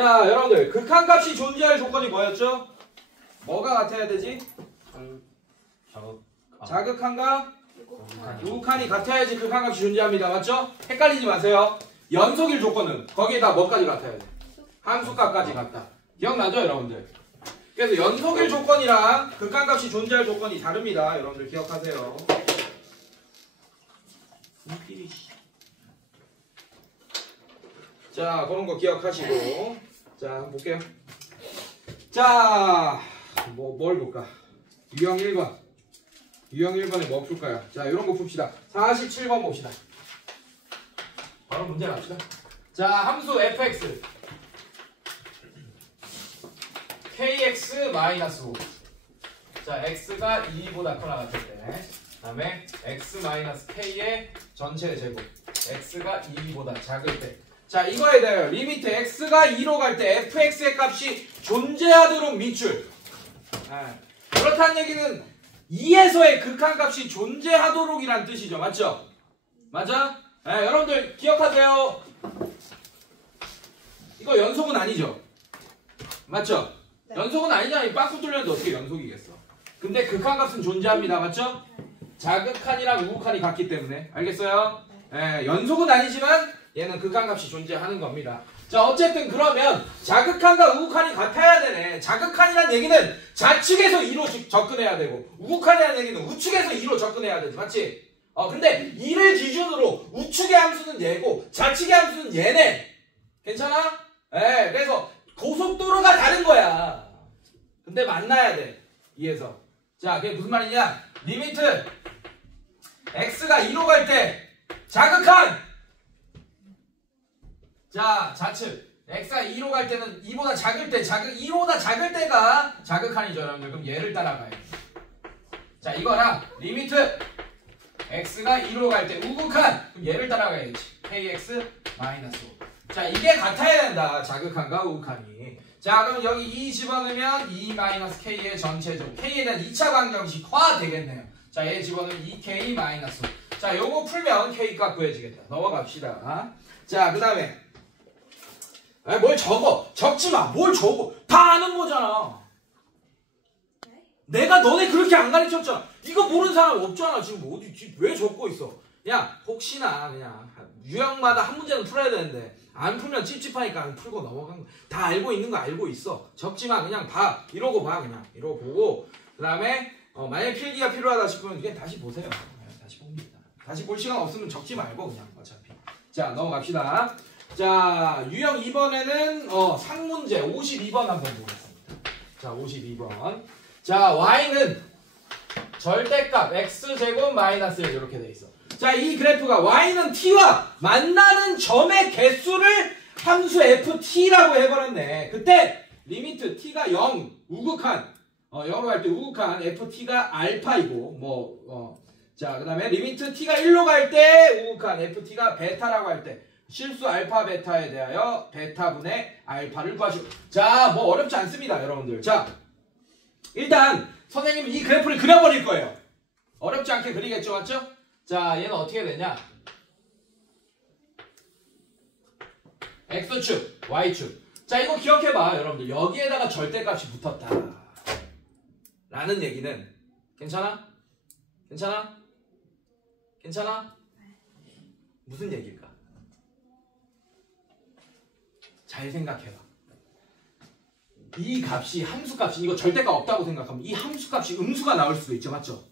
자, 여러분들 극한값이 존재할 조건이 뭐였죠? 뭐가 같아야 되지? 자극한과 우극한이 같아야지 극한값이 존재합니다. 맞죠? 헷갈리지 마세요. 연속일 조건은 거기에다 뭐까지 같아야 돼? 함수값까지 같다. 기억나죠, 여러분들? 그래서 연속일 조건이랑 극한값이 존재할 조건이 다릅니다. 여러분들 기억하세요. 자, 그런 거 기억하시고. 자, 한번 볼게요. 자, 뭘 볼까? 유형 1번. 유형 1번에 뭐 풀까요? 자, 이런 거 풉시다. 47번 봅시다. 바로 문제 갑시다. 자, 함수 fx kx-5 자, x가 2보다 크거나 같을 때 그 다음에 x-k의 전체 제곱 x가 2보다 작을 때 자, 이거에 대하여 리미트 x가 2로 갈 때 fx의 값이 존재하도록 밑줄 그렇다는 얘기는 2에서의 극한값이 존재하도록이란 뜻이죠. 맞죠? 맞아? 네, 여러분들 기억하세요. 이거 연속은 아니죠? 맞죠? 네. 연속은 아니잖아. 박스 뚫렸는데 어떻게 연속이겠어? 근데 극한값은 존재합니다. 맞죠? 자극한이랑 우극한이 같기 때문에 알겠어요? 네, 연속은 아니지만 얘는 극한값이 존재하는 겁니다. 자, 어쨌든 그러면 자극한과 우극한이 같아야 되네. 자극한이란 얘기는 좌측에서 2로 접근해야 되고 우극한이라는 얘기는 우측에서 2로 접근해야 되지. 맞지? 근데 2를 기준으로 우측의 함수는 얘고 좌측의 함수는 얘네. 괜찮아? 네, 그래서 고속도로가 다른 거야. 근데 만나야 돼. 2에서. 자, 그게 무슨 말이냐? 리미트 x가 2로 갈 때 자극한 자, 좌측 x가 2로 갈 때는 2보다 작을 때 2보다 작을 때가 자극한이죠, 여러분들. 그럼 얘를 따라가요. 자, 이거랑 리미트 x가 2로 갈 때 우극한 그럼 얘를 따라가야지. kx-5 자, 이게 같아야 된다. 자극한과 우극한이. 자, 그럼 여기 2 집어넣으면 2-k의 전체적 k에 대한 2차 방정식화 되겠네요. 자, 얘 집어넣으면 2k-5 자, 요거 풀면 k값 구해지겠다. 넘어갑시다. 자, 그 다음에 뭘 적어? 적지 마. 뭘 적어? 다 아는 거잖아. 내가 너네 그렇게 안 가르쳤잖아. 이거 모르는 사람 없잖아. 지금 어디 왜 적고 있어? 야, 혹시나 그냥 유형마다 한 문제는 풀어야 되는데 안 풀면 찝찝하니까 풀고 넘어간 거. 다 알고 있는 거 알고 있어. 적지 마. 그냥 봐. 이러고 봐. 그냥 이러고 보고 그 다음에 만약에 필기가 필요하다 싶으면 그냥 다시 보세요. 다시 봅니다. 다시 볼 시간 없으면 적지 말고 그냥 어차피. 자, 넘어갑시다. 자, 유형 2번에는 상문제 52번 한번 보겠습니다. 자, 52번. 자, y는 절대값 x제곱 마이너스 1 이렇게 돼 있어. 자, 이 그래프가 y는 t와 만나는 점의 개수를 함수 ft라고 해버렸네. 그때 리미트 t가 0 우극한 0으로 갈 때 우극한 ft가 알파이고 자, 그 다음에 리미트 t가 1로 갈 때 우극한 ft가 베타라고 할 때 실수 알파 베타에 대하여 베타분의 알파를 구하시오. 자, 뭐 어렵지 않습니다, 여러분들. 자, 일단 선생님은 이 그래프를 그려버릴 거예요. 어렵지 않게 그리겠죠, 맞죠? 자, 얘는 어떻게 되냐? x축, y축. 자, 이거 기억해봐, 여러분들. 여기에다가 절대값이 붙었다 라는 얘기는 괜찮아? 괜찮아? 괜찮아? 무슨 얘기일까? 잘 생각해봐. 이 값이 함수값이 이거 절대값 없다고 생각하면 이 함수값이 음수가 나올 수도 있죠. 맞죠?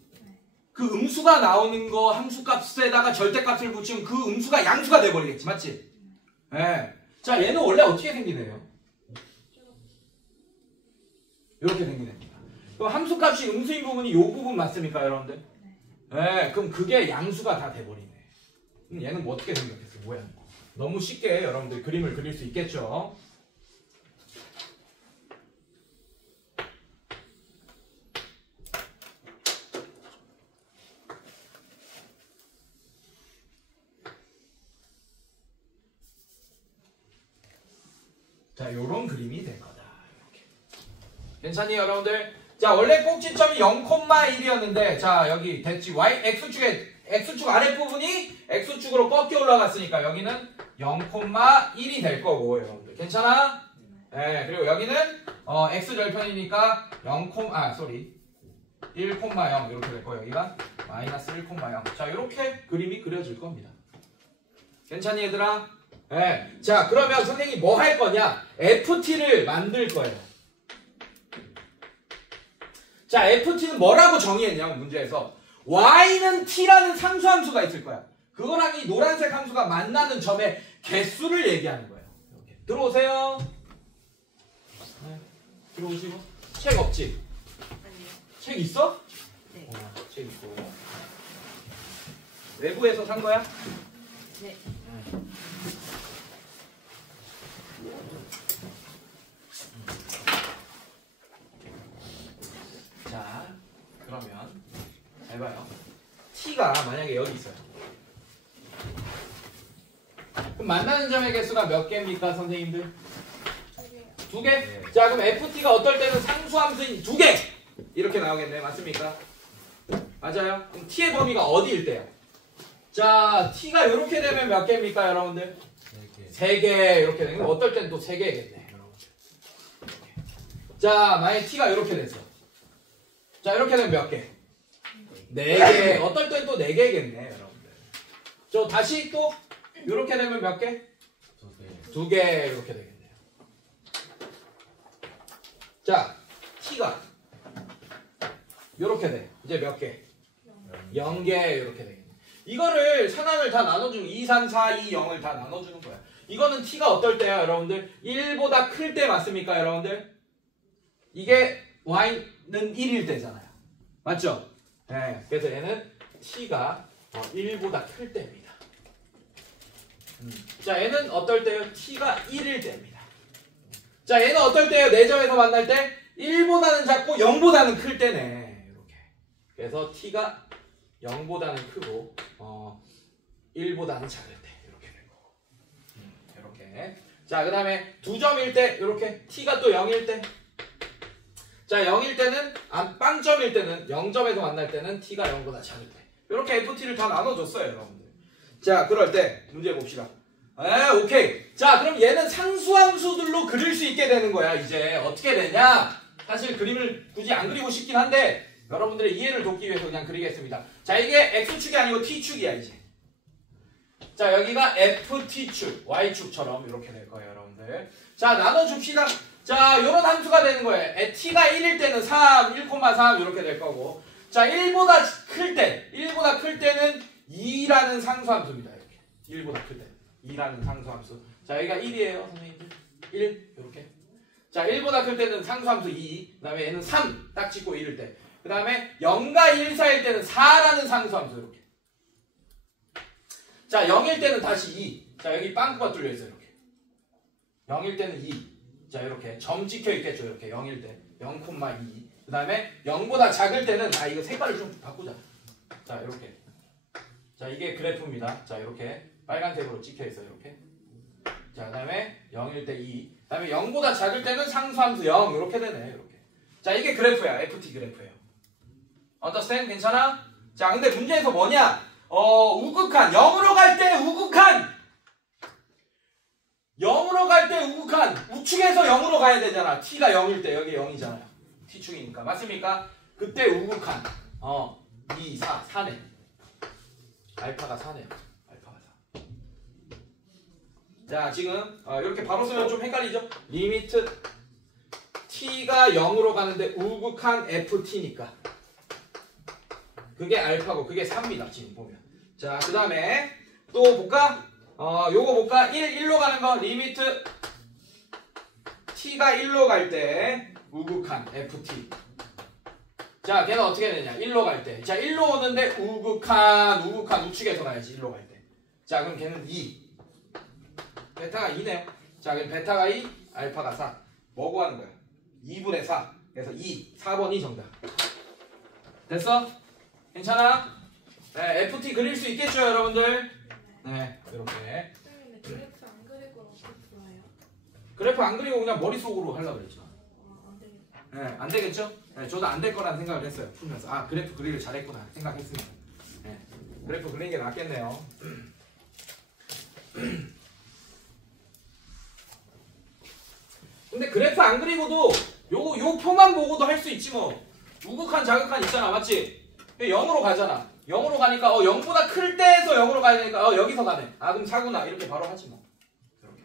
그 음수가 나오는 거 함수값에다가 절대값을 붙이면 그 음수가 양수가 돼버리겠지. 맞지? 네. 자, 얘는 원래 어떻게 생긴 애예요? 이렇게 생긴 애입니다. 그럼 함수값이 음수인 부분이 이 부분 맞습니까, 여러분들? 네. 그럼 그게 양수가 다 돼버리네. 그럼 얘는 뭐 어떻게 생겼겠어? 뭐야? 너무 쉽게 여러분들 그림을 그릴 수 있겠죠? 자, 요런 그림이 될 거다. 이렇게. 괜찮니, 여러분들? 자, 원래 꼭지점이 0,1이었는데 자, 여기 됐지. x축 아랫부분이 x축으로 꺾여 올라갔으니까 여기는 0,1이 될 거고, 여러분들. 괜찮아? 네, 그리고 여기는 x 절편이니까 1, 0 이렇게 될 거예요. 여기가 마이너스 1, 0. 자, 이렇게 그림이 그려질 겁니다. 괜찮니 얘들아? 네. 자, 그러면 선생님이 뭐 할 거냐? FT를 만들 거예요. 자, FT는 뭐라고 정의했냐면 문제에서 y는 t라는 상수함수가 있을 거야. 그거랑 이 노란색 함수가 만나는 점의 개수를 얘기하는 거예요. 이렇게. 들어오세요. 네. 들어오시고. 책 없지? 아니요. 책 있어? 네. 책 있고. 외부에서 산 거야? 네. 자, 그러면 잘 봐요. t가 만약에 여기 있어요. 그럼 만나는 점의 개수가 몇 개입니까, 선생님들? 2개? 네. 자, 그럼 ft가 어떨 때는 상수함수인 2개! 이렇게 나오겠네. 맞습니까? 맞아요? 그럼 t의 범위가 어디일 때요? 자, t가 이렇게 되면 몇 개입니까, 여러분들? 3개. 이렇게 되면 어떨 때는 또 3개겠네, 여러분들. 자, 만약에 t가 이렇게 됐어. 자, 이렇게 되면 몇 개? 4개. 어떨 땐 또 4개겠네, 여러분들. 저 다시 또 이렇게 되면 몇 개? 2개. 이렇게 되겠네요. 자, t가 이렇게 돼. 이제 몇 개? 0개 이렇게 되겠네. 이거를 상항을 다 나눠주는 2, 3, 4, 2, 0을 다 나눠주는 거야. 이거는 t가 어떨 때야, 여러분들? 1보다 클 때 맞습니까, 여러분들? 이게 y는 1일 때잖아요. 맞죠? 네. 그래서 얘는 t가 1보다 클 때입니다. 자, 얘는 어떨 때요? t가 1일 때입니다. 자, 얘는 어떨 때요? 네 점에서 만날 때 1보다는 작고 0보다는 클 때네. 이렇게. 그래서 t가 0보다는 크고 1보다는 작을 때 이렇게 될 거고. 이렇게. 자, 그 다음에 2점일 때 이렇게 t가 또 0일 때. 자, 0일 때는 빵점일 때는 0점에서 만날 때는 t가 0보다 작을 때. 이렇게 FT를 다 나눠줬어요, 여러분들. 자, 그럴 때 문제 봅시다. 오케이. 자, 그럼 얘는 상수함수들로 그릴 수 있게 되는 거야. 이제 어떻게 되냐? 사실 그림을 굳이 안 그리고 싶긴 한데 여러분들의 이해를 돕기 위해서 그냥 그리겠습니다. 자, 이게 x축이 아니고 t축이야, 이제. 자, 여기가 ft축, y축처럼 이렇게 될 거예요, 여러분들. 자, 나눠줍시다. 자, 요런 함수가 되는 거예요. t가 1일 때는 3, 1,3 이렇게 될 거고. 자, 1보다 클 때는 2라는 상수함수입니다. 이렇게. 1보다 클 때. 2라는 상수함수. 자, 여기가 1이에요, 선생님들. 1, 이렇게. 자, 1보다 클 때는 상수함수 2. 그 다음에 얘는 3, 딱 찍고 1일 때. 그 다음에 0과 1 사이일 때는 4라는 상수함수, 이렇게. 자, 0일 때는 다시 2. 자, 여기 빵꾸가 뚫려있어요, 이렇게. 0일 때는 2. 자, 이렇게 점 찍혀 있겠죠, 이렇게 0일 때 0,2. 그 다음에 0보다 작을 때는 이거 색깔을 좀 바꾸자. 자, 이렇게. 자, 이게 그래프입니다. 자, 이렇게 빨간색으로 찍혀 있어요, 이렇게. 자, 그 다음에 0일 때 2. 그 다음에 0보다 작을 때는 상수함수 0 이렇게 되네, 이렇게. 자, 이게 그래프야, FT 그래프예요. understand? 괜찮아? 자, 근데 문제에서 뭐냐? 우극한 0으로 갈 때 우극한 0으로 갈 때 우극한 우측에서 0으로 가야 되잖아. t가 0일 때 여기 0이잖아요. t축이니까. 맞습니까? 그때 우극한 2, 4, 4네. 알파가 4네요. 알파가 4. 자, 지금 이렇게 바로 쓰면 좀 헷갈리죠? 리미트 t가 0으로 가는데 우극한 ft니까. 그게 알파고 그게 3입니다. 지금 보면. 자, 그 다음에 또 볼까? 요거 볼까? 1로 가는 거 리미트 t가 1로 갈 때 우극한 ft. 자, 걔는 어떻게 되냐? 1로 갈 때. 자, 1로 오는데 우극한 우측에서 가야지. 1로 갈 때. 자, 그럼 걔는 2. 베타가 2네요. 자, 그럼 베타가 2, 알파가 4. 뭐 구하는 거야? 2분의 4. 그래서 2, 4번이 정답. 됐어? 괜찮아? 네, FT 그릴 수 있겠죠, 여러분들? 네, 이렇게. 선생님, 그래프 안 그리고 어떻게 풀어요? 그래프 안 그리고 그냥 머릿속으로 하려고 그랬죠. 안 되겠다. 네, 안 되겠죠? 네, 저도 안 될 거라는 생각을 했어요. 풀면서. 아, 그래프 그리길 잘했구나 생각했습니다. 네, 그래프 그리는 게 낫겠네요. 근데 그래프 안 그리고도 요 표만 보고도 할 수 있지 뭐. 우극한 자극한 있잖아, 맞지? 0으로 가잖아. 0으로 가니까 0보다 클 때에서 0으로 가야 되니까 여기서 가네. 아 그럼 4구나 이렇게 바로 하지 뭐. 이렇게.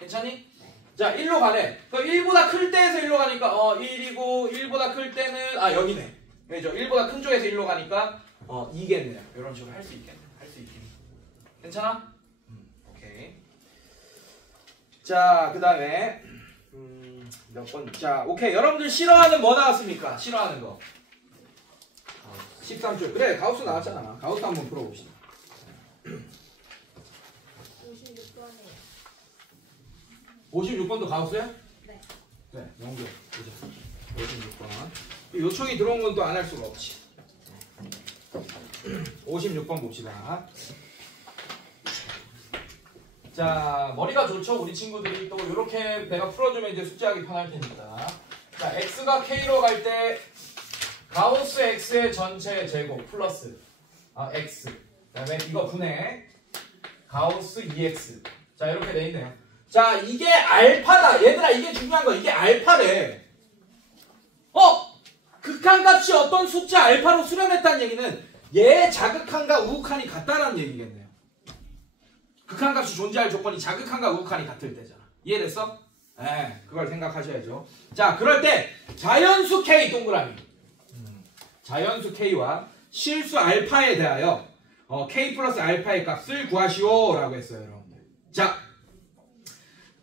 괜찮니? 자 1로 가네. 그럼 1보다 클 때에서 1로 가니까 1이고 1보다 클 때는 여기네. 그죠? 1보다 큰 쪽에서 1로 가니까 2겠네요. 이런 식으로 할 수 있겠네. 할 수 있긴. 괜찮아? 오케이. 자 그 다음에 몇 번? 자 오케이. 여러분들 싫어하는 뭐 나왔습니까? 싫어하는 거. 13줄. 그래 가우스 나왔잖아. 가우스 한번 풀어봅시다. 56번이에요. 56번도 가우스야? 네. 네, 연결. 보자. 56번. 요청이 들어온 건 또 안 할 수가 없지. 56번 봅시다. 자, 머리가 좋죠? 우리 친구들이 또 이렇게 내가 풀어주면 이제 숙제하기 편할 테니까. 자, x가 k로 갈 때 가우스 x의 전체 제곱 플러스 x. 그다음에 이거 분해 가우스 2x. 자, 이렇게 돼 있네요. 자, 이게 알파다. 얘들아, 이게 중요한 거야. 이게 알파래. 극한값이 어떤 숫자 알파로 수렴했다는 얘기는 얘의 자극한과 우극한이 같다라는 얘기겠네요. 극한값이 존재할 조건이 자극한과 우극한이 같을 때잖아. 이해됐어? 네, 그걸 생각하셔야죠. 자, 그럴 때 자연수 K 동그라미. 자연수 K와 실수 알파에 대하여 K 플러스 알파의 값을 구하시오 라고 했어요, 여러분들. 자,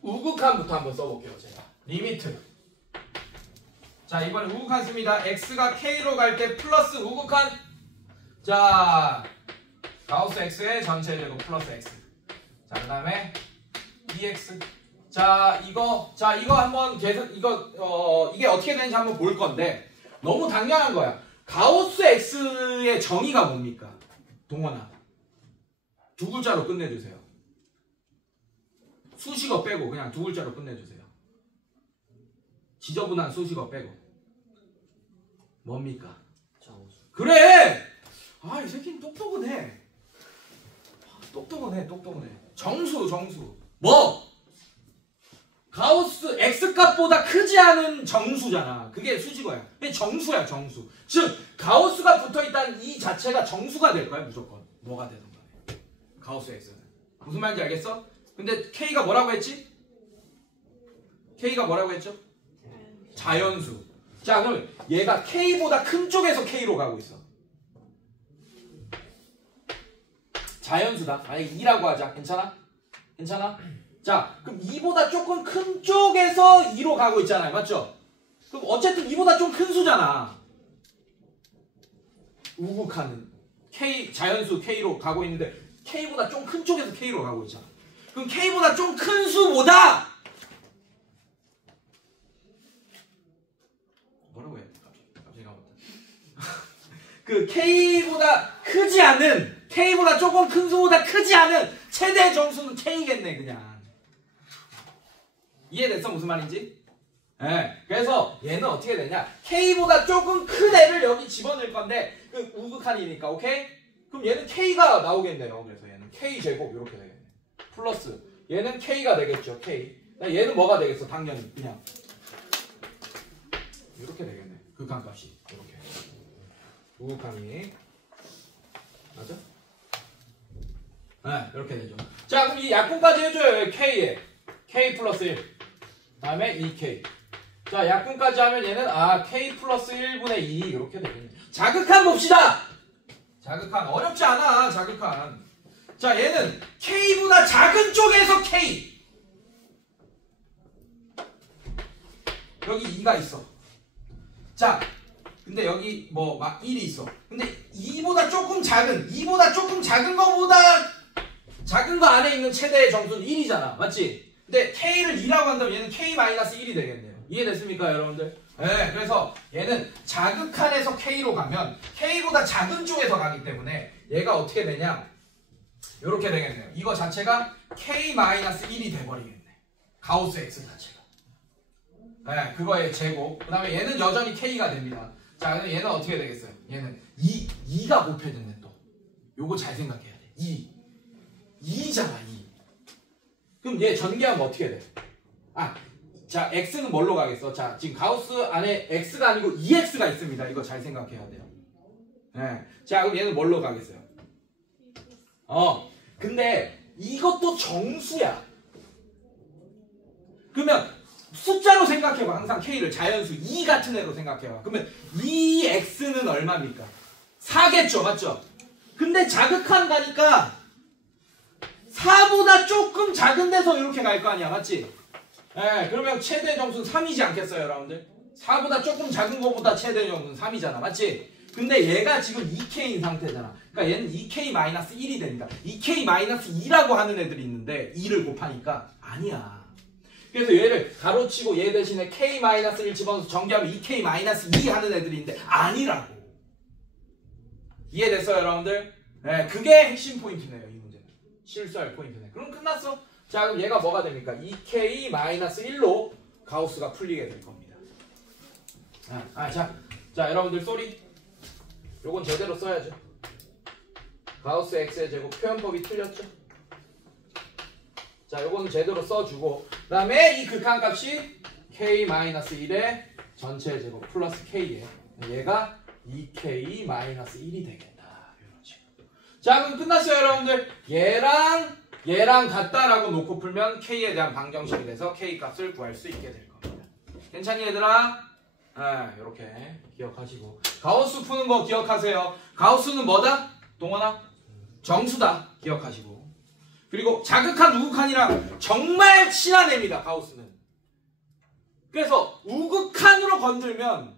우극한부터 한번 써볼게요, 제가. 리미트. 자, 이번에 우극한 씁니다. x가 k로 갈 때 플러스 우극한. 자, 가우스 x의 전체 제곱 플러스 x. 자, 그 다음에 2x. 자, 이거 한번 계속, 이게 어떻게 되는지 한번 볼 건데, 너무 당연한 거야. 가우스 x의 정의가 뭡니까? 동원아. 두 글자로 끝내주세요. 수식어 빼고, 그냥 두 글자로 끝내주세요. 지저분한 수식어 빼고. 뭡니까? 정수. 그래! 이 새끼는 똑똑하네. 똑똑하네. 정수. 뭐? 가우스 x값보다 크지 않은 정수잖아. 그게 수식어야. 그게 정수야, 정수. 즉, 가우스가 붙어있다는 이 자체가 정수가 될 거야, 무조건. 뭐가 되든 간에. 가우스 x는. 무슨 말인지 알겠어? 근데 k가 뭐라고 했지? k가 뭐라고 했죠? 자연수. 자, 그럼 얘가 K보다 큰 쪽에서 K로 가고 있어. 자연수다. 만약에 2라고 하자. 괜찮아? 자, 그럼 2보다 조금 큰 쪽에서 2로 가고 있잖아요. 맞죠? 그럼 어쨌든 2보다 좀 큰 수잖아. 우극하는 자연수 K로 가고 있는데 K보다 좀 큰 쪽에서 K로 가고 있잖아. 그럼 K보다 좀 큰 수보다 그 K보다 크지 않은, K보다 조금 큰 수보다 크지 않은 최대 정수는 K겠네, 그냥. 이해됐어? 무슨 말인지? 네. 그래서 얘는 어떻게 되냐? K보다 조금 큰 애를 여기 집어넣을 건데, 그 우극한이니까, 오케이? 그럼 얘는 K가 나오겠네요. 그래서 얘는 K제곱, 이렇게 되겠네. 플러스. 얘는 K가 되겠죠, K. 얘는 뭐가 되겠어, 당연히. 그냥. 이렇게 되겠네. 극한값이. 이렇게. 우극한이 맞아? 네, 이렇게 되죠. 자, 그럼 이 약분까지 해줘요. K에 K 플러스 1 다음에 2K. 자, 약분까지 하면 얘는 K 플러스 1분의 2 이렇게 되겠네. 자극한 봅시다. 자극한 어렵지 않아. 자극한. 자, 얘는 K보다 작은 쪽에서 K. 여기 2가 있어. 자, 근데 여기 뭐 막 1이 있어. 근데 2보다 조금 작은 거보다 작은 거 안에 있는 최대의 정수는 1이잖아. 맞지? 근데 K를 2라고 한다면 얘는 K-1이 되겠네요. 이해됐습니까, 여러분들? 네, 그래서 얘는 자극한에서 K로 가면 K보다 작은 쪽에서 가기 때문에 얘가 어떻게 되냐? 이렇게 되겠네요. 이거 자체가 K-1이 돼버리겠네. 가우스 X 자체가. 네, 그거의 제곱. 그 다음에 얘는 여전히 K가 됩니다. 자, 그럼 얘는 어떻게 되겠어요? 얘는 2가 곱해졌네 또. 요거 잘 생각해야 돼. 2잖아, 2. 그럼 얘 전개하면 어떻게 돼? 자, x는 뭘로 가겠어? 자, 지금 가우스 안에 x가 아니고 2x가 있습니다. 이거 잘 생각해야 돼요. 네. 자, 그럼 얘는 뭘로 가겠어요? 근데 이것도 정수야. 그러면 숫자로 생각해봐. 항상 k를 자연수 2 같은 애로 생각해봐. 그러면 2x는 얼마입니까? 4겠죠, 맞죠? 근데 자극한 가니까 4보다 조금 작은 데서 이렇게 갈 거 아니야, 맞지? 네, 그러면 최대 점수는 3이지 않겠어요, 여러분들? 4보다 조금 작은 거보다 최대 점수는 3이잖아, 맞지? 근데 얘가 지금 2k인 상태잖아. 그러니까 얘는 2k-1이 되니까 2k-2라고 하는 애들이 있는데 2를 곱하니까 아니야. 그래서 얘를 가로치고 얘 대신에 k-1 집어넣어서 전개하면 2k-2 하는 애들이 있는데 아니라고. 이해됐어요, 여러분들? 네, 그게 핵심 포인트네요, 이 문제는. 실수할 포인트네. 그럼 끝났어. 자, 그럼 얘가 뭐가 됩니까? 2k-1로 가우스가 풀리게 될 겁니다. 자, 여러분들 쏘리. 요건 제대로 써야죠. 가우스 x의 제곱 표현법이 틀렸죠? 자, 요거는 제대로 써주고 그 다음에 이 극한값이 k-1의 전체 제곱 플러스 k에 얘가 2k-1이 되겠다. 이런 식으로. 자, 그럼 끝났어요, 여러분들. 얘랑 같다라고 놓고 풀면 k에 대한 방정식이 돼서 k 값을 구할 수 있게 될 겁니다. 괜찮니, 얘들아? 이렇게 기억하시고 가우스 푸는 거 기억하세요. 가우스는 뭐다? 동원아? 정수다. 기억하시고 그리고 자극한 우극한이랑 정말 친한 애입니다. 가우스는. 그래서 우극한으로 건들면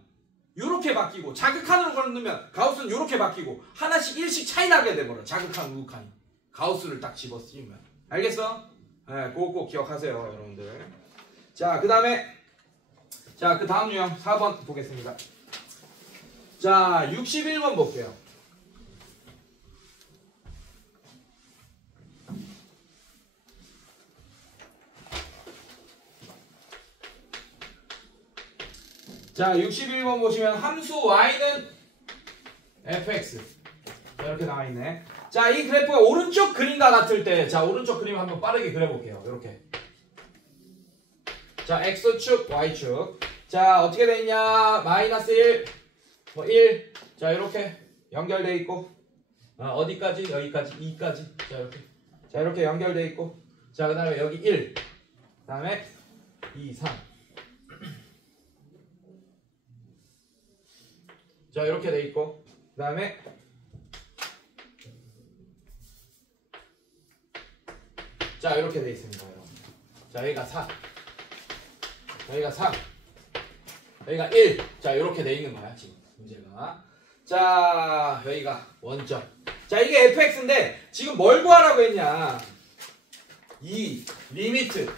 요렇게 바뀌고 자극한으로 건들면 가우스는 요렇게 바뀌고 하나씩 1씩 차이 나게 돼버려. 자극한 우극한이 가우스를 딱 집어쓰면. 알겠어? 그거 꼭 기억하세요, 여러분들. 자, 그 다음에 자, 그 다음 유형 4번 보겠습니다. 자, 61번 볼게요. 자, 61번 보시면 함수 y는 fx 이렇게 나와있네. 자, 이 그래프가 오른쪽 그림과 같을 때 자, 오른쪽 그림 한번 빠르게 그려볼게요. 이렇게. 자, x축, y축. 자, 어떻게 돼 있냐? 마이너스 1, 1. 자, 이렇게 연결돼 있고. 어디까지? 여기까지, 2까지. 자, 이렇게. 자, 이렇게 연결돼 있고. 자, 그 다음에 여기 1. 그 다음에 2, 3. 자, 이렇게 돼 있고. 그 다음에 자, 이렇게 돼 있습니다, 여러분. 자, 여기가 4. 여기가 3. 여기가 1. 자, 이렇게 돼 있는 거야, 지금 문제가. 자, 여기가 원점. 자, 이게 fx인데 지금 뭘 구하라고 했냐? 이 리미트.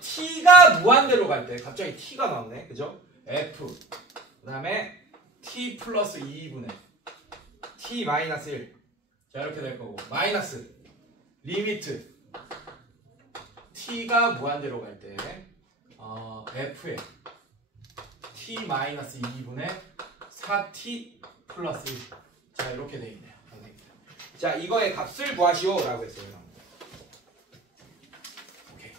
t가 무한대로 갈 때 갑자기 t가 나오네. 그죠? f. 그다음에 t 플러스 2분의 t 마이너스 1. 자, 이렇게 될 거고. 마이너스 리미트 t가 무한대로 갈 때 f에 t-2분의 4t 플러스 1. 자, 이렇게 돼 있네요. 자, 이거의 값을 구하시오 라고 했어요. 오케이.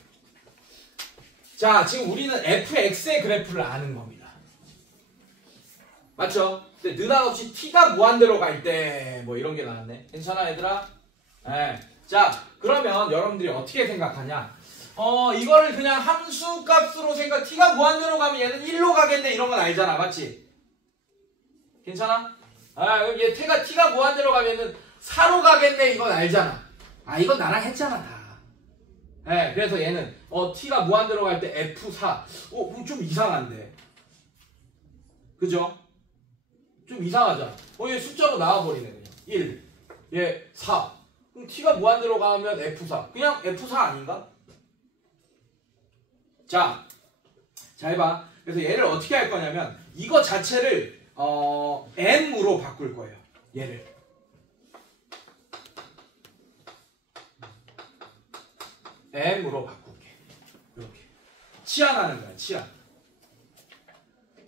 자, 지금 우리는 fx의 그래프를 아는 겁니다. 맞죠? 근데 느닷없이 t가 무한대로 갈 때 뭐 이런 게 나왔네. 괜찮아, 얘들아? 네. 자, 그러면 여러분들이 어떻게 생각하냐? 이거를 그냥 함수 값으로 t가 무한대로 가면 얘는 1로 가겠네, 이런 건 알잖아, 맞지? 괜찮아? 그럼 얘 t가 무한대로 가면은 4로 가겠네, 이건 알잖아. 이건 나랑 했잖아, 다. 네, 그래서 얘는 t가 무한대로 갈 때 f4. 좀 이상한데. 그죠? 좀 이상하잖아. 얘 숫자로 나와버리네, 그냥. 1, 얘 4. 그럼 t가 무한대로 가면 f4. 그냥 f4 아닌가? 자, 잘 봐. 그래서 얘를 어떻게 할 거냐면 이거 자체를 m으로 바꿀 거예요. 얘를. m으로 바꿀게. 이렇게. 치환하는 거야. 치환.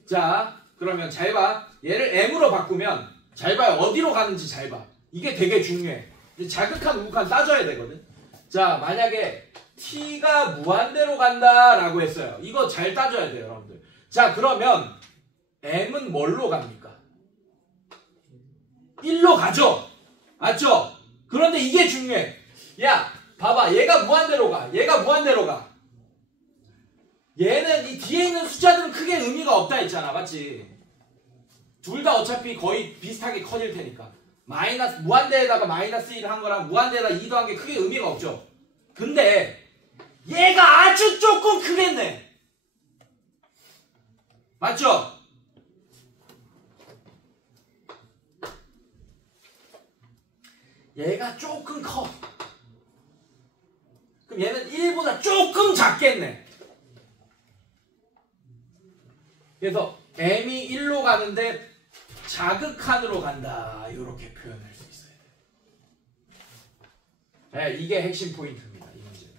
자, 그러면 잘 봐. 얘를 m으로 바꾸면 잘 봐요. 어디로 가는지 잘 봐. 이게 되게 중요해. 자극한 우극한 따져야 되거든. 자, 만약에 t가 무한대로 간다라고 했어요. 이거 잘 따져야 돼요, 여러분들. 자, 그러면 m은 뭘로 갑니까? 1로 가죠. 맞죠? 그런데 이게 중요해. 야, 봐봐. 얘가 무한대로 가. 얘가 무한대로 가. 얘는 이 뒤에 있는 숫자들은 크게 의미가 없다 했잖아. 맞지? 둘 다 어차피 거의 비슷하게 커질 테니까. 무한대에다가 마이너스 1 한 거랑 무한대에다 2 더한 게 크게 의미가 없죠. 근데 얘가 아주 조금 크겠네. 맞죠? 얘가 조금 커. 그럼 얘는 1보다 조금 작겠네. 그래서 m이 1로 가는데 자극한으로 간다. 이렇게 표현할 수 있어요. 네, 이게 핵심 포인트입니다. 이 문제는.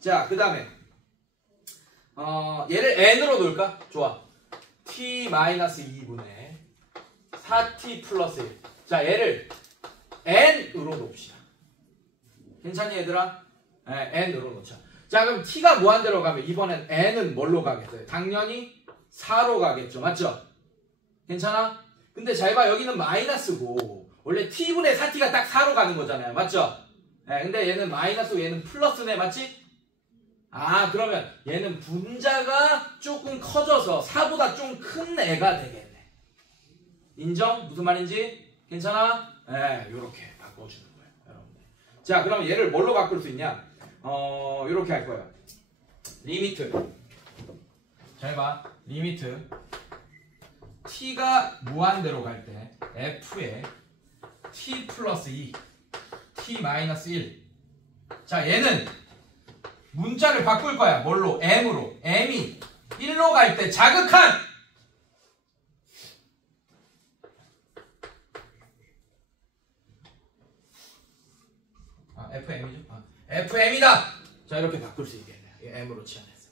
자, 그 다음에 얘를 n으로 놓을까? 좋아. t-2분의 4t 플러스 1. 자, 얘를 n으로 놓읍시다. 괜찮니 얘들아? 네, n으로 놓자. 자, 그럼 t가 무한대로 가면 이번엔 n은 뭘로 가겠어요? 당연히 4로 가겠죠. 맞죠? 괜찮아? 근데 잘 봐. 여기는 마이너스고 원래 t분의 4t가 딱 4로 가는 거잖아요. 맞죠? 네, 근데 얘는 마이너스고 얘는 플러스네. 맞지? 아, 그러면 얘는 분자가 조금 커져서 4보다 좀 큰 애가 되겠네. 인정? 무슨 말인지? 괜찮아? 네, 요렇게 바꿔주는 거예요, 여러분들. 자, 그럼 얘를 뭘로 바꿀 수 있냐? 요렇게 할 거예요. 리미트. 잘 봐. 리미트. t가 무한대로 갈 때 f에 t 플러스 2, t 마이너스 1. 자, 얘는 문자를 바꿀 거야. 뭘로? m으로. m이 1로 갈 때 자극한 fm이죠? fm이다. 자, 이렇게 바꿀 수 있겠네요. m으로 치환했어.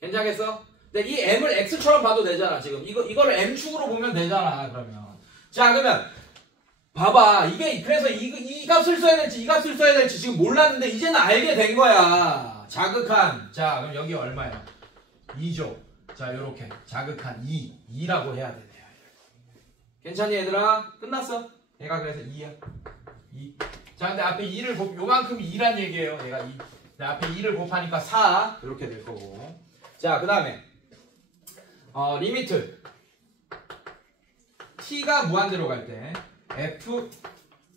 괜찮겠어? 근데 이 m을 x처럼 봐도 되잖아. 지금 이거를 m축으로 보면 되잖아. 그러면 자, 그러면 봐봐. 이게 그래서 이 값을 써야 될지 이 값을 써야 될지 지금 몰랐는데 이제는 알게 된 거야. 자극한. 자, 그럼 여기 얼마야? 2죠. 자, 요렇게 자극한 2라고 해야 되네요. 괜찮니 얘들아? 끝났어. 얘가 그래서 2야. 2. 자, 근데 앞에 2를 요만큼이 2란 얘기예요. 얘가 2. 근데 앞에 2를 곱하니까 4 이렇게 될 거고. 자, 그 다음에 리미트. t가 무한대로 갈 때 f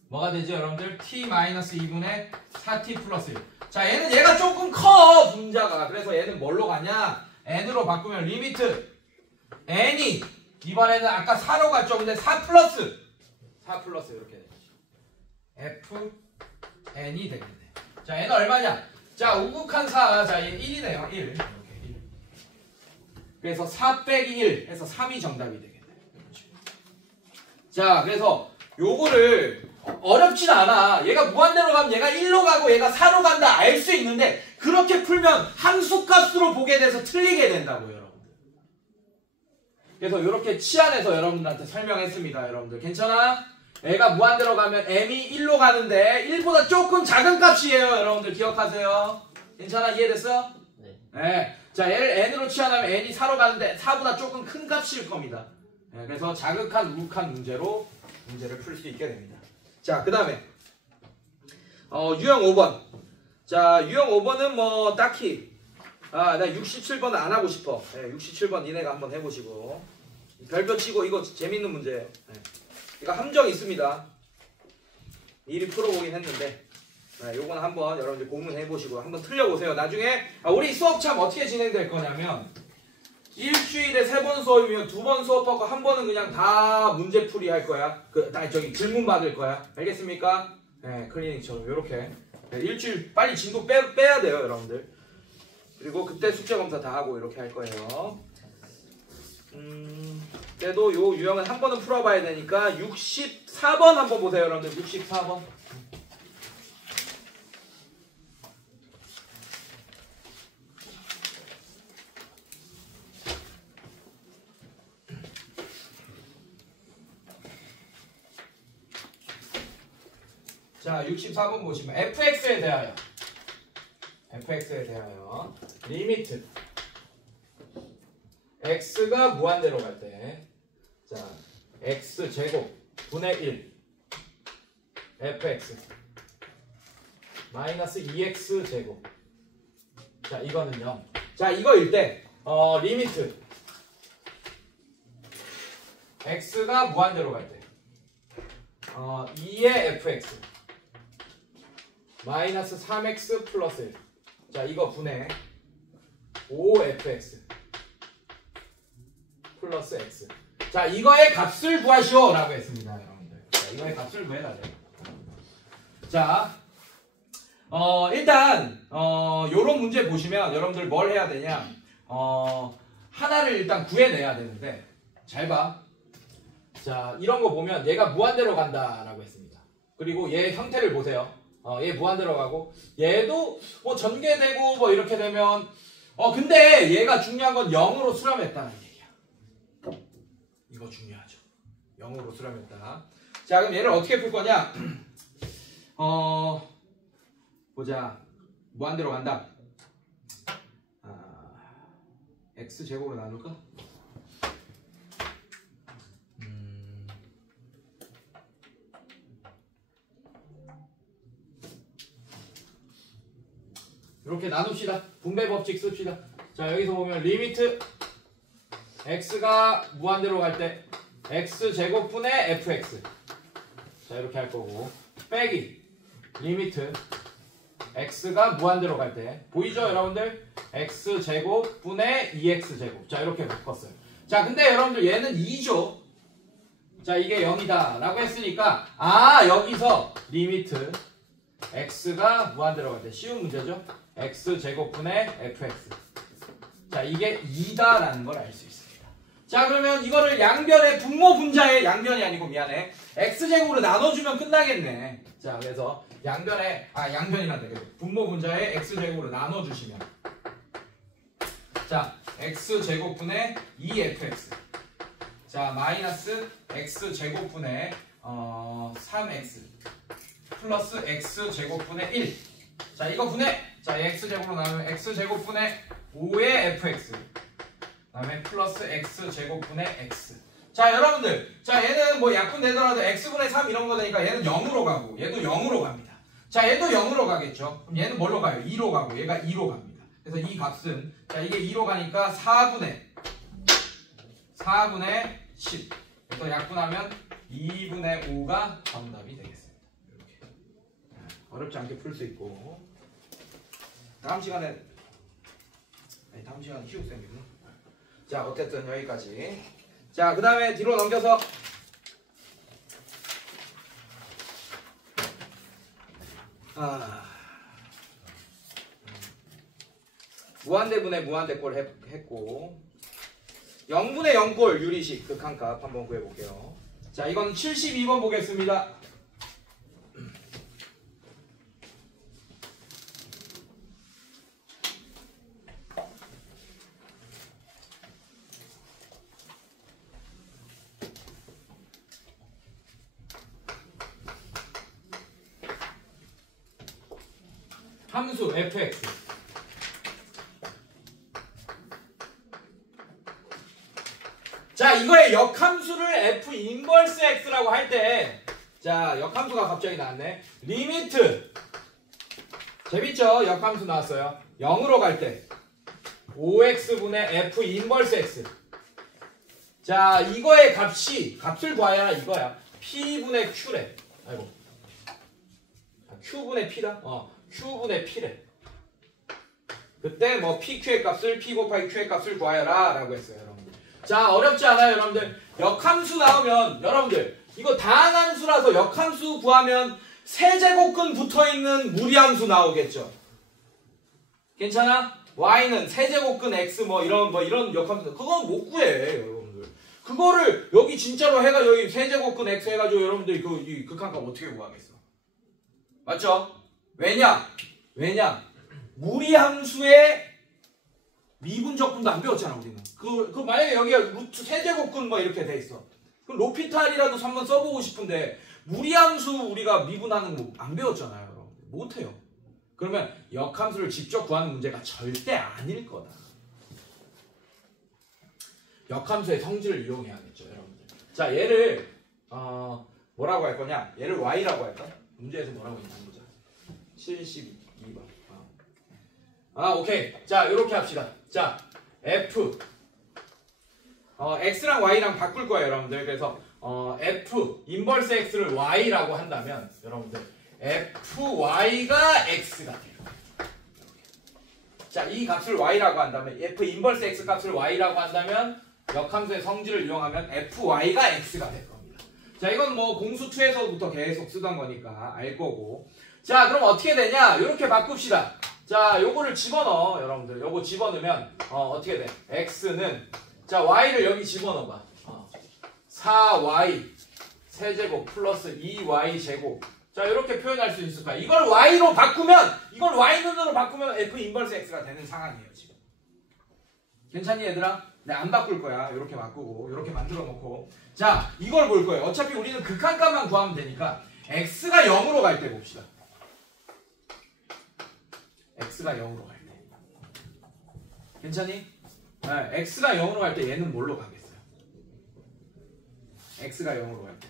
뭐가 되지 여러분들? t-2분의 4t 플러스 1. 자, 얘가 조금 커 분자가. 그래서 얘는 뭘로 가냐? n으로 바꾸면 리미트 n이 이번에는 아까 4로 갔죠. 근데 4 플러스 이렇게 되죠. f n이 되겠네. 자, n은 얼마냐? 자, 우극한 4. 자, 얘 1이네요. 1. 이렇게 1. 그래서 4 빼기 1 해서 3이 정답이 되겠네. 자, 그래서 요거를 어렵진 않아. 얘가 무한대로 가면 얘가 1로 가고 얘가 4로 간다 알 수 있는데 그렇게 풀면 함수값으로 보게 돼서 틀리게 된다고요, 여러분들. 그래서 이렇게 치환해서 여러분들한테 설명했습니다, 여러분들. 괜찮아? 얘가 무한대로 가면 m이 1로 가는데 1보다 조금 작은 값이에요, 여러분들. 기억하세요. 괜찮아? 이해됐어? 네. 네. 자, 얘를 n으로 치환하면 n이 4로 가는데 4보다 조금 큰 값일 겁니다. 네, 그래서 자극한 우극한 문제로 문제를 풀 수 있게 됩니다. 자, 그 다음에 유형 5번. 자, 유형 5번은 뭐 딱히 나 67번 안 하고 싶어. 네, 67번 니네가 한번 해보시고 별표 치고 이거 재밌는 문제예요. 네. 이거 함정 있습니다. 미리 풀어보긴 했는데 요건 한번 여러분들 고문해보시고 한번 틀려보세요. 나중에 우리 수업 참 어떻게 진행될 거냐면 일주일에 3번 수업이면 2번 수업하고 한 번은 그냥 다 문제풀이 할 거야. 질문 받을 거야. 알겠습니까? 네, 클리닉처럼 요렇게. 네, 일주일 빨리 진도 빼야 돼요, 여러분들. 그리고 그때 숙제 검사 다 하고 이렇게 할 거예요. 그때도 요 유형은 한 번은 풀어봐야 되니까 64번 한번 보세요, 여러분들. 64번. 자, 64번 보시면 fx에 대하여 fx에 대하여 리미트 x가 무한대로 갈 때, 자, x제곱 분의 1 fx 마이너스 2x제곱. 자, 이거는 0. 자, 이거일 때 리미트 x가 무한대로 갈 때 2의 fx 마이너스 3x 플러스 1. 자, 이거 분의 5fx 플러스 x. 자, 이거의 값을 구하시오 라고 했습니다, 여러분들. 자, 이거의 값을 구해달래요. 자, 일단 요런 문제 보시면 여러분들 뭘 해야 되냐, 하나를 일단 구해내야 되는데, 잘 봐. 자, 이런 거 보면 얘가 무한대로 간다라고 했습니다. 그리고 얘 형태를 보세요. 얘 무한대로 가고, 얘도 뭐 전개되고 뭐 이렇게 되면, 근데 얘가 중요한 건 0으로 수렴했다는 얘기야. 이거 중요하죠. 0으로 수렴했다. 자, 그럼 얘를 어떻게 풀 거냐? 보자. 무한대로 간다. x제곱으로 나눌까? 이렇게 나눕시다. 분배 법칙 씁시다. 자, 여기서 보면 리미트 x가 무한대로 갈 때 x제곱분의 fx. 자, 이렇게 할 거고, 빼기 리미트 x가 무한대로 갈 때, 보이죠 여러분들? x제곱분의 2x제곱. 자, 이렇게 바꿨어요. 자, 근데 여러분들 얘는 2죠. 자, 이게 0이다 라고 했으니까, 여기서 리미트 x가 무한대로 갈 때, 쉬운 문제죠? x제곱분의 fx. 자, 이게 2다라는 걸 알 수 있습니다. 자, 그러면 이거를 양변의 분모 분자의, 양변이 아니고 미안해, x제곱으로 나눠주면 끝나겠네. 자, 그래서 양변의, 양변이란다. 분모 분자의 x제곱으로 나눠주시면, 자, x제곱분의 2fx. 자, 마이너스 x제곱분의 3x 플러스 x제곱분의 1. 자, 이거 분해. 자, x제곱으로 나누면 x제곱분의 5의 fx. 그 다음에 플러스 x제곱분의 x. 자, 여러분들. 자, 얘는 뭐 약분되더라도 x분의 3 이런 거 되니까 얘는 0으로 가고, 얘도 0으로 갑니다. 자, 얘도 0으로 가겠죠. 그럼 얘는 뭘로 가요? 2로 가고, 얘가 2로 갑니다. 그래서 이 값은, 자, 이게 2로 가니까 4분의 10. 그래서 약분하면 2분의 5가 정답이 되겠습니다. 이렇게. 어렵지 않게 풀 수 있고. 다음 시간에 희욱쌤이구나. 자, 어쨌든 여기까지. 자, 그 다음에 뒤로 넘겨서 무한대분의 무한대꼴 했고, 0분의 0꼴 유리식 극한값 한번 구해볼게요. 자, 이건 72번 보겠습니다. 함수 fx. 자, 이거의 역함수를 f 인버스 x라고 할 때, 자, 역함수가 갑자기 나왔네. 리미트. 재밌죠? 역함수 나왔어요. 0으로 갈 때 5x분의 f 인버스 x. 자, 이거의 값을 구하야 이거야. p분의 q래. 아이고. q분의 p다. q분의 p래. 그때 뭐 pq의 값을 p 곱하기 q의 값을 구하여라 라고 했어요, 여러분들. 자, 어렵지 않아요, 여러분들. 역함수 나오면 여러분들 이거 다항함수라서 역함수 구하면 세제곱근 붙어있는 무리함수 나오겠죠. 괜찮아? y는 세제곱근 x 뭐 이런 역함수, 그건 못 구해, 여러분들. 그거를 여기 진짜로 해가 여기 세제곱근 x 해가지고 여러분들이 이 극한값 어떻게 구하겠어? 맞죠? 왜냐? 무리함수의 미분적분도 안 배웠잖아, 우리는. 그 만약에 여기가 루트 세제곱근 뭐 이렇게 돼 있어. 그럼 로피탈이라도 한번 써보고 싶은데 무리함수 우리가 미분하는 거 안 배웠잖아요, 여러분. 못해요. 그러면 역함수를 직접 구하는 문제가 절대 아닐 거다. 역함수의 성질을 이용해야겠죠, 여러분들. 자, 얘를 뭐라고 할 거냐? 얘를 y라고 할까? 문제에서 뭐라고 있나 보자. 72번. 오케이. 자, 요렇게 합시다. 자, f x랑 y랑 바꿀 거예요, 여러분들. 그래서 f 인버스 x를 y라고 한다면 여러분들 fy가 x가 돼요. 자, 이 값을 y라고 한다면 f 인버스 x 값을 y라고 한다면 역함수의 성질을 이용하면 fy가 x가 될 겁니다. 자, 이건 뭐 공수 2에서부터 계속 쓰던 거니까 알 거고. 자, 그럼 어떻게 되냐? 이렇게 바꿉시다. 자, 요거를 집어넣어, 여러분들. 요거 집어넣으면 어떻게 돼? x는 자, y를 여기 집어넣어봐. 4y 세제곱 플러스 2y 제곱. 자, 이렇게 표현할 수 있을 거야. 이걸 y로 바꾸면, 이걸 y눈으로 바꾸면 f 인버스 x가 되는 상황이에요, 지금. 괜찮니, 얘들아? 네, 안 바꿀 거야. 이렇게 바꾸고, 이렇게 만들어 놓고. 자, 이걸 볼 거예요. 어차피 우리는 극한값만 구하면 되니까 x가 0으로 갈 때 봅시다. x가 0으로 갈 때. 괜찮니? 네, x가 0으로 갈 때 얘는 뭘로 가겠어요? x가 0으로 갈 때.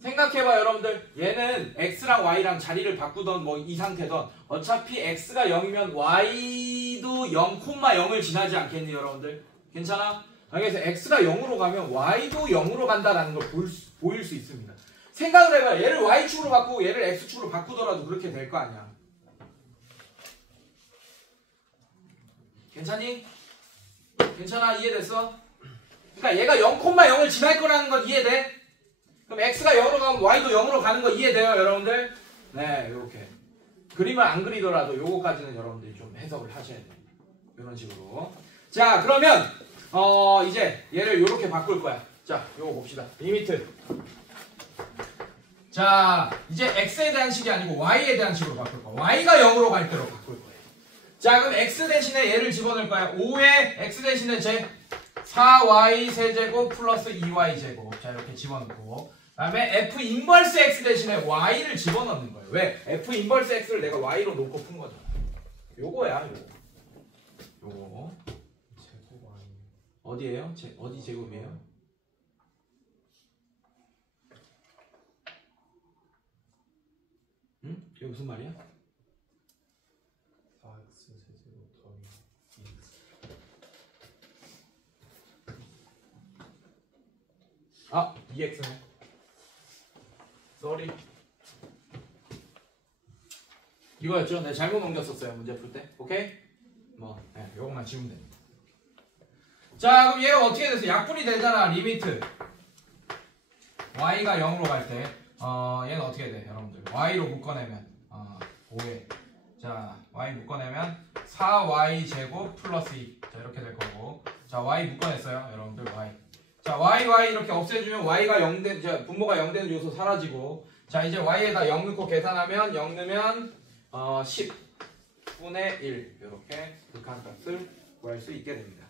생각해봐, 여러분들. 얘는 x랑 y랑 자리를 바꾸던 뭐 이 상태던 어차피 x가 0이면 y도 0,0을 지나지 않겠니, 여러분들? 괜찮아? 그래서 x가 0으로 가면 y도 0으로 간다라는 걸 보일 수 있습니다. 생각을 해봐. 얘를 y축으로 바꾸고 얘를 x축으로 바꾸더라도 그렇게 될 거 아니야. 괜찮니? 괜찮아? 이해됐어? 그러니까 얘가 0,0을 지날 거라는 건 이해돼? 그럼 x가 0으로 가면 y도 0으로 가는 거 이해돼요, 여러분들? 네, 이렇게. 그림을 안 그리더라도 요거까지는 여러분들이 좀 해석을 하셔야 돼요. 이런 식으로. 자, 그러면 이제 얘를 요렇게 바꿀 거야. 자, 요거 봅시다. 리미트. 자, 이제 x에 대한 식이 아니고 y에 대한 식으로 바꿀 거야. y가 0으로 갈 때로 바꿀 거예요. 자, 그럼 x 대신에 얘를 집어넣을 거야. 5에 x 대신에 제 4y 세제곱 플러스 2y 제곱. 자, 이렇게 집어넣고 그 다음에 f 인버스 x 대신에 y를 집어넣는 거예요. 왜? f 인버스 x를 내가 y로 놓고 푼 거잖아. 요거야, 요거. 어디예요? 어디 제곱이에요? 응? 이게 무슨 말이야? 4x 세제곱 더하기 2x. 2x네. 쏘리. 이거였죠? 네, 잘못 넘겼었어요, 문제 풀 때. 오케이? 뭐, 네, 요것만 지우면 됩니다. 자, 그럼 얘가 어떻게 됐어? 약분이 되잖아, 리미트. y가 0으로 갈 때, 얘는 어떻게 돼, 여러분들? y로 묶어내면, 5에. 자, y 묶어내면 4y 제곱 플러스 2. 자, 이렇게 될 거고. 자, y 묶어냈어요, 여러분들, y. 자, y 이렇게 없애주면 y가 0 분모가 0 되는 요소 사라지고. 자, 이제 y에다 0 넣고 계산하면 0 넣으면 10분의 1 이렇게 극한값을 구할 수 있게 됩니다.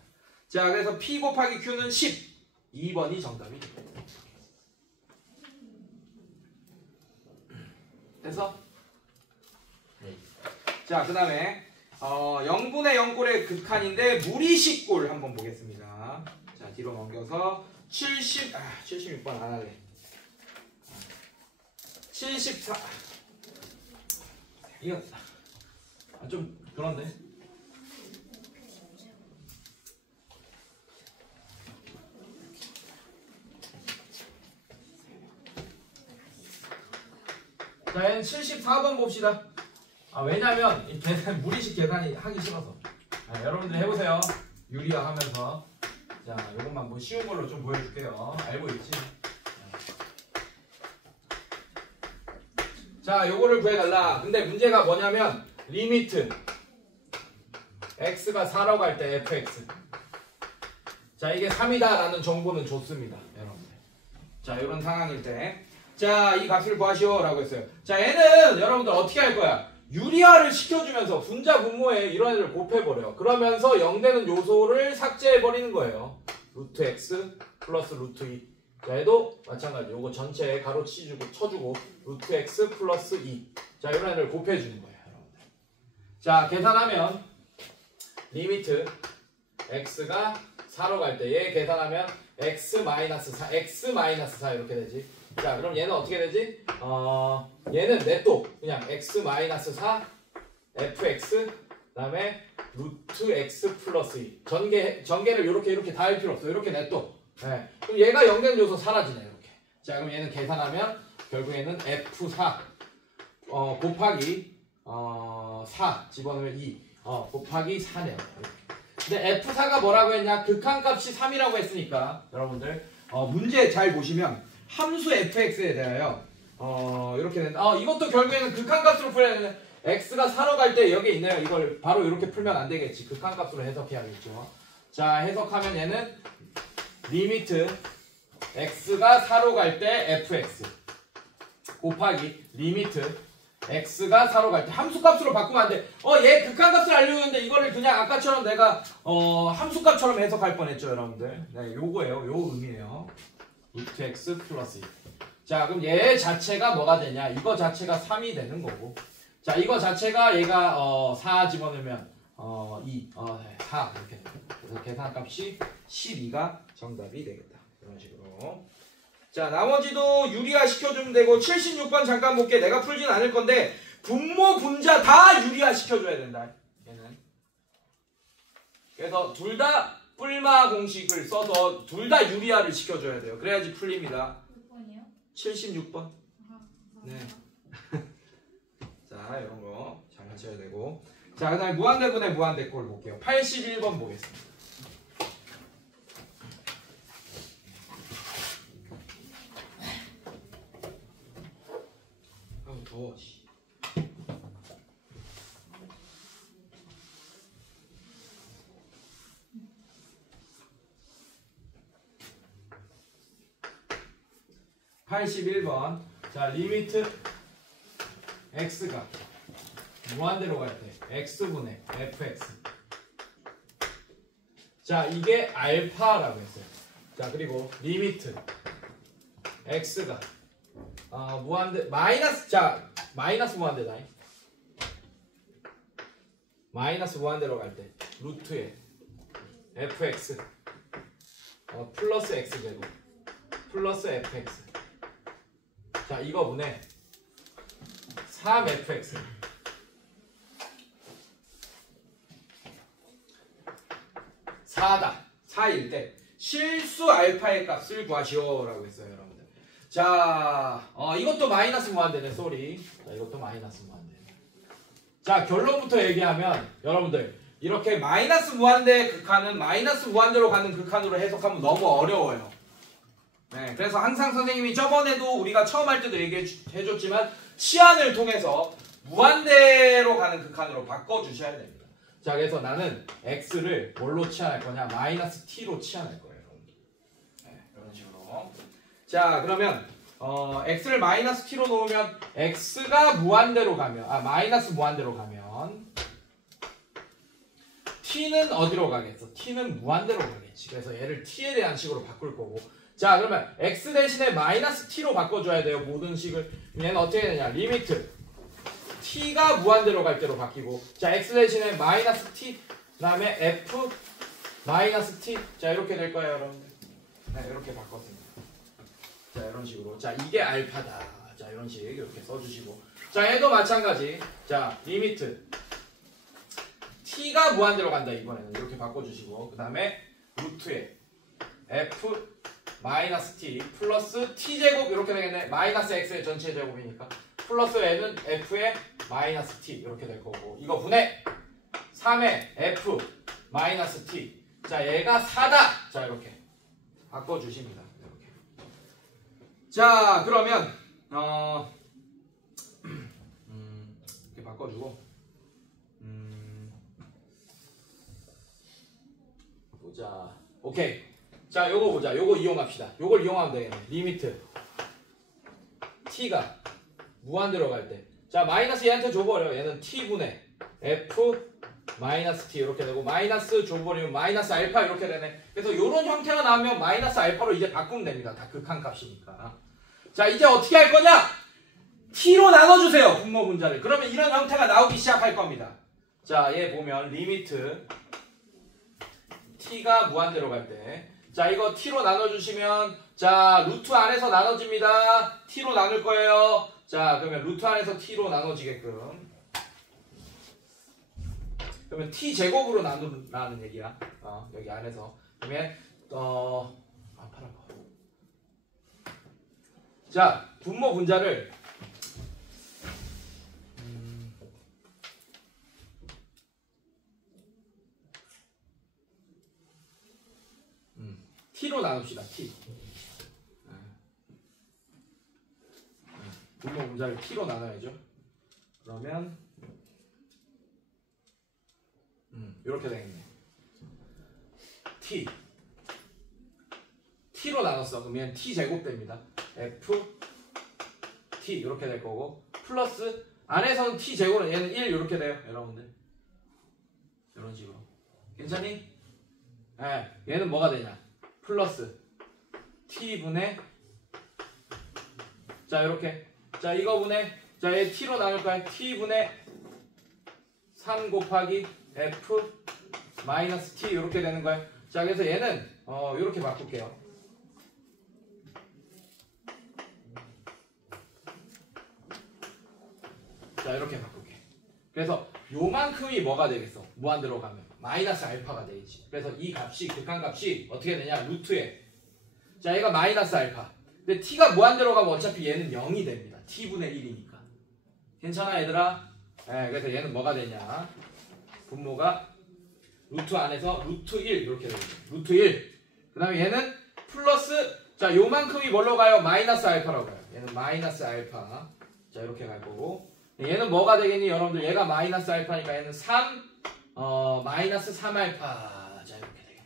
자, 그래서 p 곱하기 q는 10. 2번이 정답이 됩니다. 됐어? 네. 자, 그 다음에 0분의 0꼴의 극한인데 무리식꼴 한번 보겠습니다. 자, 뒤로 넘겨서 76번 안 할래. 74. 이거 좀 그런데. 자, 얘는 74번 봅시다. 왜냐면 이 계산, 무리식 계산이 하기 싫어서. 여러분들 해보세요. 유리화 하면서. 자, 요것만 뭐 쉬운 걸로 좀 보여줄게요. 알고 있지? 자, 요거를 구해달라. 근데 문제가 뭐냐면 리미트 x가 4라고 할 때 fx. 자, 이게 3이다 라는 정보는 좋습니다, 여러분들. 자, 이런 상황일 때 자, 이 값을 구하시오 라고 했어요. 자, 얘는 여러분들 어떻게 할 거야? 유리화를 시켜주면서 분자 분모에 이런 애를 곱해버려. 그러면서 0 되는 요소를 삭제해버리는 거예요. 루트 x 플러스 루트 2. 자, 얘도 마찬가지. 요거 전체에 가로 쳐주고 루트 x 플러스 2. 자, 이런 애를 곱해주는 거예요, 여러분들. 자, 계산하면 리미트 x가 4로 갈 때 얘 계산하면 x-4 x-4 이렇게 되지. 자, 그럼 얘는 어떻게 되지? 얘는 넷도 그냥 x-4 fx 그다음에 루트 x 플러스 2 전개를 이렇게 다 할 필요 없어. 이렇게 넷도. 네. 그럼 얘가 0된 요소 사라지네 이렇게. 자, 그럼 얘는 계산하면 결국에는 f4 곱하기 4 집어넣으면 2 곱하기 4네요. 근데 f4가 뭐라고 했냐? 극한값이 3이라고 했으니까 여러분들 문제 잘 보시면 함수 fx에 대하여 이렇게 된다. 이것도 결국에는 극한값으로 풀어야 되는 x가 4로 갈 때 여기 있네요. 이걸 바로 이렇게 풀면 안 되겠지. 극한값으로 해석해야겠죠. 자, 해석하면 얘는 리미트 x가 4로 갈 때 fx 곱하기 리미트 x가 4로 갈 때 함수값으로 바꾸면 안 돼. 얘 극한값을 알려주는데 이거를 그냥 아까처럼 내가 함수값처럼 해석할 뻔했죠, 여러분들. 네, 요거예요. 요 의미예요. 루트 x 플러스 2. 자, 그럼 얘 자체가 뭐가 되냐? 이거 자체가 3이 되는 거고. 자, 이거 자체가 얘가 4 집어넣으면 2, 4 이렇게 됩니다. 그래서 계산값이 12가 정답이 되겠다. 이런 식으로. 자, 나머지도 유리화 시켜주면 되고 76번 잠깐 볼게. 내가 풀진 않을 건데 분모 분자 다 유리화 시켜줘야 된다. 얘는. 그래서 둘 다 뿔마 공식을 써서 둘 다 유리화를 시켜줘야 돼요. 그래야지 풀립니다. 몇 번이요? 76번. 네. 네. 자, 이런 거 잘 하셔야 되고. 자, 그 다음에 무한대분의 무한대꼴 볼게요. 81번 보겠습니다. 아우, 더워. 81번. 자, 리미트 x가 무한대로 갈 때 x분의 fx. 자, 이게 알파라고 했어요. 자, 그리고 리미트 x가 무한대 마이너스 무한대다. 마이너스 무한대로 갈 때 루트에 fx 플러스 x제곱 플러스 fx. 자, 이거 분의 3fx. 4다. 4일 때 실수 알파의 값을 구하시오라고 했어요, 여러분들. 자, 이것도 마이너스 무한대네, 쏘리. 자, 이것도 마이너스 무한대. 자, 결론부터 얘기하면 여러분들 이렇게 마이너스 무한대 극한은 마이너스 무한대로 가는 극한으로 해석하면 너무 어려워요. 네, 그래서 항상 선생님이 저번에도 우리가 처음 할 때도 얘기해줬지만 치환을 통해서 무한대로 가는 극한으로 바꿔주셔야 됩니다. 자, 그래서 나는 x를 뭘로 치환할 거냐? 마이너스 t로 치환할 거예요, 여러분들. 네, 이런 식으로. 자, 그러면 x를 마이너스 t로 놓으면 x가 무한대로 가면 마이너스 무한대로 가면 t는 어디로 가겠어? t는 무한대로 가겠지. 그래서 얘를 t에 대한 식으로 바꿀 거고. 자, 그러면 x 대신에 마이너스 t로 바꿔줘야 돼요, 모든 식을. 얘는 어떻게 되냐? 리미트 t가 무한대로 갈 때로 바뀌고. 자, x 대신에 마이너스 t 그 다음에 f 마이너스 t. 자, 이렇게 될 거예요, 여러분들. 네, 이렇게 바꿨습니다. 자, 이런 식으로. 자, 이게 알파다. 자, 이런 식 이렇게 써주시고. 자, 얘도 마찬가지. 자, 리미트 t가 무한대로 간다. 이번에는 이렇게 바꿔주시고. 그 다음에 루트에 f 마이너스 t 플러스 t제곱 이렇게 되겠네. 마이너스 x의 전체 제곱이니까 플러스 n은 f의 마이너스 t 이렇게 될 거고. 이거 분해 3의 f 마이너스 t. 자, 얘가 4다. 자, 이렇게 바꿔주십니다. 이렇게. 자, 그러면 이렇게 바꿔주고 보자. 오케이. 자, 요거 보자. 요거 이용합시다. 요걸 이용하면 되겠네. 리미트 t가 무한대로 갈 때. 자, 마이너스 얘한테 줘버려. 얘는 t분의 f 마이너스 t 이렇게 되고 마이너스 줘버리면 마이너스 알파 이렇게 되네. 그래서 요런 형태가 나오면 마이너스 알파로 이제 바꾸면 됩니다. 다 극한값이니까. 자, 이제 어떻게 할 거냐? t로 나눠주세요. 분모 분자를. 그러면 이런 형태가 나오기 시작할 겁니다. 자, 얘 보면 리미트 t가 무한대로 갈 때, 자 이거 t로 나눠주시면, 자 루트 안에서 나눠집니다. t로 나눌 거예요. 자 그러면 루트 안에서 t로 나눠지게끔, 그러면 t 제곱으로 나누는 얘기야. 여기 안에서. 그러면 팔 아파. 자 분모 분자를 t로 나눕시다. t. 분모 분자를 t로 나눠야죠. 그러면 이렇게 되겠네. t로 나눴어. 그러면 t 제곱 됩니다. f t 이렇게 될 거고, 플러스 안에서는 t 제곱은 얘는 1 이렇게 돼요. 여러분들 이런 식으로. 괜찮니? 네, 얘는 뭐가 되냐? 플러스 t분의, 자 이렇게, 자 이거분의, 자 얘 t로 나눌 거야. t분의 3 곱하기 f 마이너스 t 이렇게 되는 거야. 자 그래서 얘는 이렇게 바꿀게요. 자 이렇게 바꿀게. 그래서 요만큼이 뭐가 되겠어? 무한대로 가면 마이너스 알파가 되겠지. 그래서 이 값이, 극한값이 어떻게 되냐? 루트에, 자 얘가 마이너스 알파. 근데 t가 무한대로 가면 어차피 얘는 0이 됩니다. t분의 1이니까. 괜찮아 얘들아? 네, 그래서 얘는 뭐가 되냐? 분모가 루트 안에서 루트 1 이렇게 되죠. 루트 1. 그 다음에 얘는 플러스, 자 요만큼이 뭘로 가요? 마이너스 알파라고 가요. 얘는 마이너스 알파. 자 이렇게 갈 거고, 얘는 뭐가 되겠니? 여러분들 얘가 마이너스 알파니까 얘는 3 마이너스 3알파. 자 이렇게 되겠네.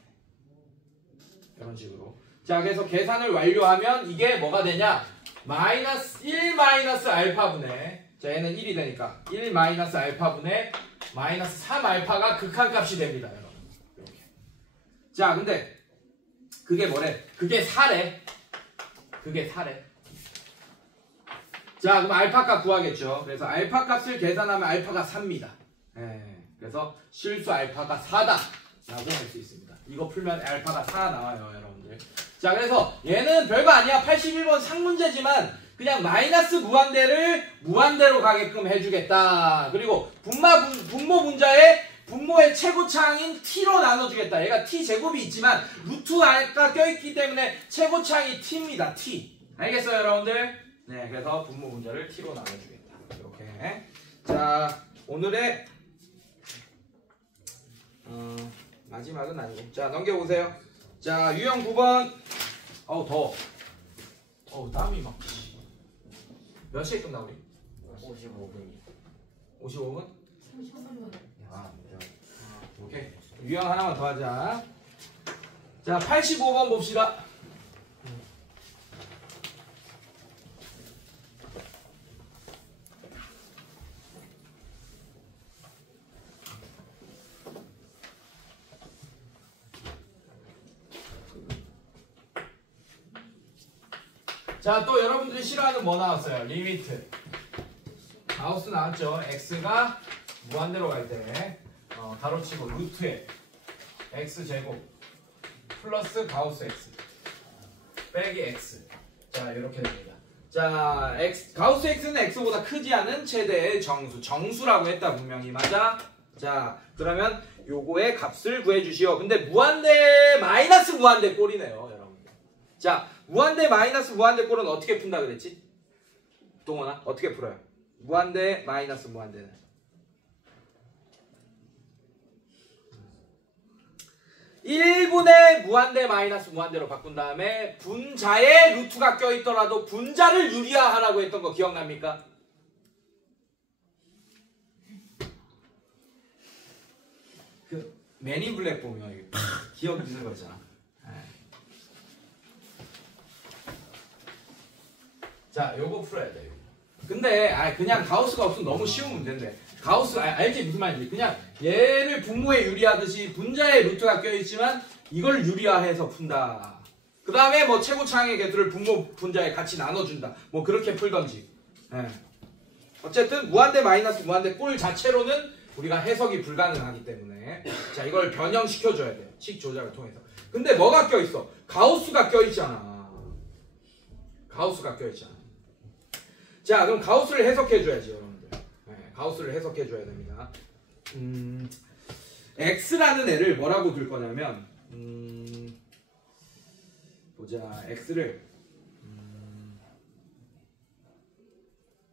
이런 식으로. 자 그래서 계산을 완료하면 이게 뭐가 되냐? 마이너스 1 마이너스 알파분의, 자 얘는 1이 되니까 1 마이너스 알파분의 마이너스 3알파가 극한값이 됩니다. 여러분 이렇게. 자 근데 그게 뭐래? 그게 4래. 그게 4래. 자 그럼 알파 값 구하겠죠. 그래서 알파 값을 계산하면 알파가 4입니다. 그래서 실수 알파가 4다 라고 할 수 있습니다. 이거 풀면 알파가 4 나와요 여러분들. 자 그래서 얘는 별거 아니야. 81번 상문제지만 그냥 마이너스 무한대를 무한대로 가게끔 해주겠다. 그리고 분모 분자의 분모의 최고차항인 t로 나눠주겠다. 얘가 t 제곱이 있지만 루트 안에가 껴있기 때문에 최고차항이 t입니다. t. 알겠어요 여러분들? 네, 그래서 분모 분자를 t로 나눠주겠다. 이렇게. 자 오늘의 마지막은 아니고, 자 넘겨보세요. 자 유형 9번. 어우 더워. 어우 땀이 막. 몇 시에 끝나 우리? 55분이. 55분? 30분. 아, 오케이. 유형 하나만 더 하자. 자 85번 봅시다. 자, 또 여러분들이 싫어하는 뭐 나왔어요? 리미트. 가우스 나왔죠? x가 무한대로 갈 때, 가로치고 루트에 x제곱 플러스 가우스 x 빼기 x. 자, 이렇게 됩니다. 자, 가우스 x는 x보다 크지 않은 최대의 정수. 정수라고 했다, 분명히. 맞아? 자, 그러면 요거의 값을 구해주시오. 근데 무한대, 마이너스 무한대 꼴이네요, 여러분들. 자, 무한대 마이너스 무한대 꼴은 어떻게 푼다 그랬지? 동원아 어떻게 풀어요? 무한대 마이너스 무한대는 1분의 무한대 마이너스 무한대로 바꾼 다음에 분자에 루트가 껴있더라도 분자를 유리화하라고 했던 거 기억납니까? 그 맨인 블랙 보면 이게 팍 기억 있는 거 있잖아. 자, 요거 풀어야 돼. 근데 그냥 가우스가 없으면 너무 쉬운 문제인데, 가우스 알지 무슨 말인지. 그냥 얘를 분모에 유리하듯이 분자에 루트가 껴있지만 이걸 유리화해서 푼다. 그 다음에 뭐 최고차항의 개수를 분모 분자에 같이 나눠준다. 뭐 그렇게 풀던지. 어쨌든 무한대 마이너스 무한대 꼴 자체로는 우리가 해석이 불가능하기 때문에 자 이걸 변형시켜줘야 돼요. 식 조작을 통해서. 근데 뭐가 껴있어? 가우스가 껴있잖아. 가우스가 껴있잖아. 자 그럼 가우스를 해석해줘야지 여러분들. 네, 가우스를 해석해줘야 됩니다. x라는 애를 뭐라고 둘 거냐면 보자. x를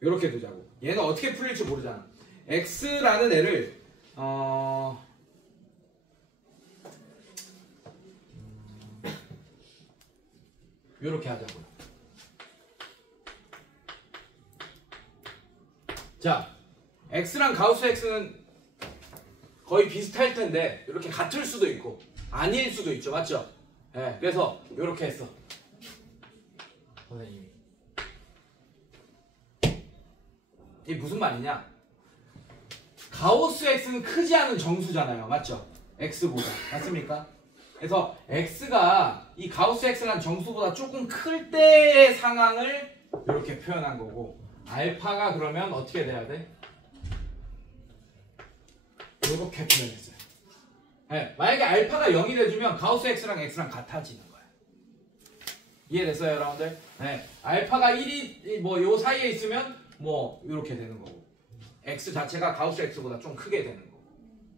이렇게 두자고. 얘는 어떻게 풀릴지 모르잖아. x라는 애를 이렇게 하자고요. 자, x랑 가우스 x는 거의 비슷할 텐데 이렇게 같을 수도 있고 아닐 수도 있죠. 맞죠? 네, 그래서 이렇게 했어. 선생님이. 이게 무슨 말이냐? 가우스 x는 크지 않은 정수잖아요. 맞죠? x보다. 맞습니까? 그래서 x가 이 가우스 x라는 정수보다 조금 클 때의 상황을 이렇게 표현한 거고 알파가 그러면 어떻게 돼야 돼? 이렇게 표현했어요. 네, 만약에 알파가 0이 돼주면 가우스 x랑 x랑 같아지는 거예요. 이해됐어요 여러분들? 네, 알파가 1이 뭐 요 사이에 있으면 뭐 이렇게 되는 거고 x 자체가 가우스 x보다 좀 크게 되는 거고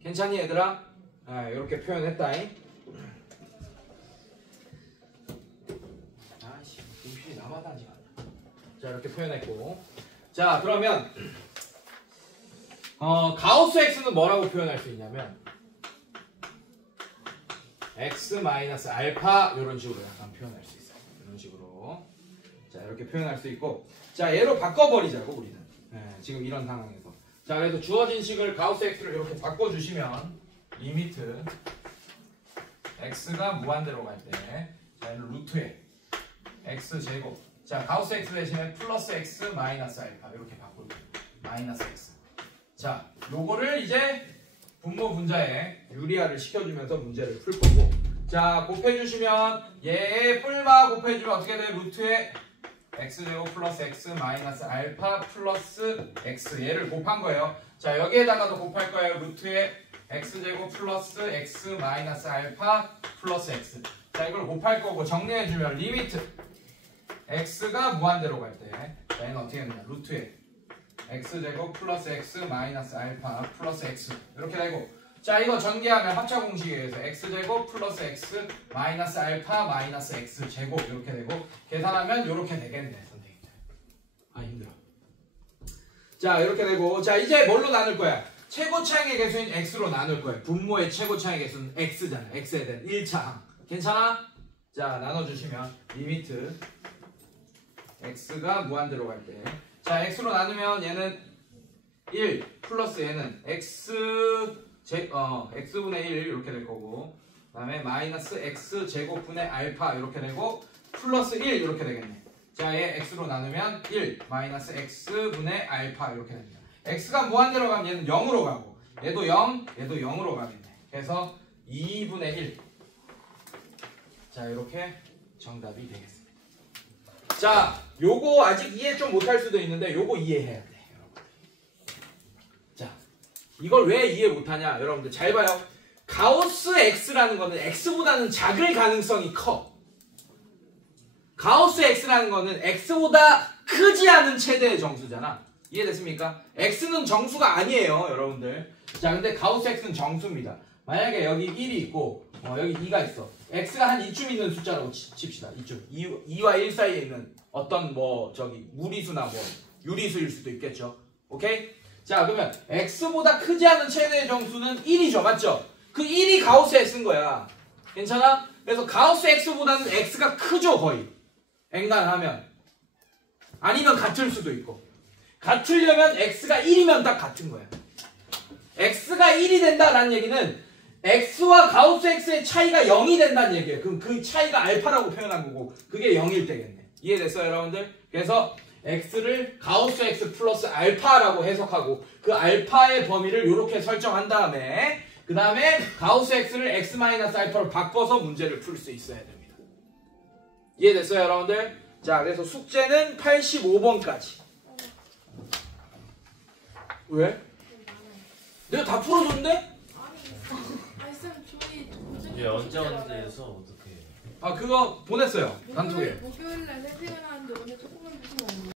괜찮니 얘들아? 네, 이렇게 표현했다잉. 아이씨 임필이 남아다니가. 자 이렇게 표현했고 자 그러면 가우스 x는 뭐라고 표현할 수 있냐면 x 마이너스 알파 이런 식으로 약간 표현할 수 있어요. 이런 식으로 자 이렇게 표현할 수 있고 자 얘로 바꿔버리자고 우리는. 네, 지금 이런 상황에서 자 그래서 주어진 식을 가우스 x를 이렇게 바꿔주시면 리미트 x가 무한대로 갈 때 자 얘는 루트에 x제곱 자 가우스 x 대신에 플러스 x 마이너스 알파 이렇게 바꿀 거예요. 마이너스 x 자 요거를 이제 분모 분자에 유리화를 시켜주면서 문제를 풀 거고 자 곱해주시면 얘의 뿔마 곱해주면 어떻게 돼? 루트에 x제곱 플러스 x 마이너스 알파 플러스 x 얘를 곱한 거예요. 자 여기에다가도 곱할 거예요. 루트에 x제곱 플러스 x 마이너스 알파 플러스 x 자 이걸 곱할 거고 정리해주면 리미트 x가 무한대로 갈 때 자 얘는 어떻게 되느냐 루트에 x제곱 플러스 x 마이너스 알파 플러스 x 이렇게 되고 자 이거 전개하면 합차 공식에 의해서 x제곱 플러스 x 마이너스 알파 마이너스 x 제곱 이렇게 되고 계산하면 이렇게 되겠네 선생님들. 아 힘들어. 자 이렇게 되고 자 이제 뭘로 나눌 거야? 최고차항의 개수인 x로 나눌 거야. 분모의 최고차항의 개수는 x잖아. x에 대한 1차항 괜찮아? 자 나눠주시면 리미트 x가 무한대로 갈 때 자 x로 나누면 얘는 1 플러스 얘는 x분의 1 이렇게 될 거고 그 다음에 마이너스 x제곱분의 알파 이렇게 되고 플러스 1 이렇게 되겠네. 자 얘 x로 나누면 1 마이너스 x분의 알파 이렇게 됩니다. x가 무한대로 가면 얘는 0으로 가고 얘도 0 얘도 0으로 가겠네. 그래서 2분의 1 자 이렇게 정답이 되겠습니다. 자 요거 아직 이해 좀 못할 수도 있는데 요거 이해해야 돼 여러분. 자 이걸 왜 이해 못하냐 여러분들 잘 봐요. 가우스 x라는 거는 x보다는 작을 가능성이 커. 가우스 x라는 거는 x보다 크지 않은 최대의 정수잖아. 이해됐습니까? x는 정수가 아니에요 여러분들. 자 근데 가우스 x는 정수입니다. 만약에 여기 1이 있고 여기 2가 있어. x가 한 이쯤 있는 숫자라고 칩시다. 이쯤 2와 1 사이에 있는 어떤 뭐 저기 무리수나 뭐 유리수일 수도 있겠죠. 오케이? 자 그러면 x보다 크지 않은 최대의 정수는 1이죠. 맞죠? 그 1이 가우스 x인 거야. 괜찮아? 그래서 가우스 x보다는 x가 크죠 거의. 엔간하면 아니면 같을 수도 있고 같으려면 x가 1이면 딱 같은 거야. x가 1이 된다라는 얘기는 x와 가우스 x의 차이가 0이 된다는 얘기예요. 그럼 그 차이가 알파라고 표현한 거고 그게 0일 때겠네. 이해됐어요 여러분들? 그래서 x를 가우스 x 플러스 알파라고 해석하고 그 알파의 범위를 이렇게 설정한 다음에 그 다음에 가우스 x를 x 마이너스 알파로 바꿔서 문제를 풀 수 있어야 됩니다. 이해됐어요 여러분들? 자 그래서 숙제는 85번까지 왜? 많아요. 내가 다 풀어줬는데? 아니 쌤 저희 고증이 이제 언제 언제에서 어떻게 아 그거 보냈어요 단톡에. 목요일날 3시간 하는데 오늘 조금만 주시면 안 돼요?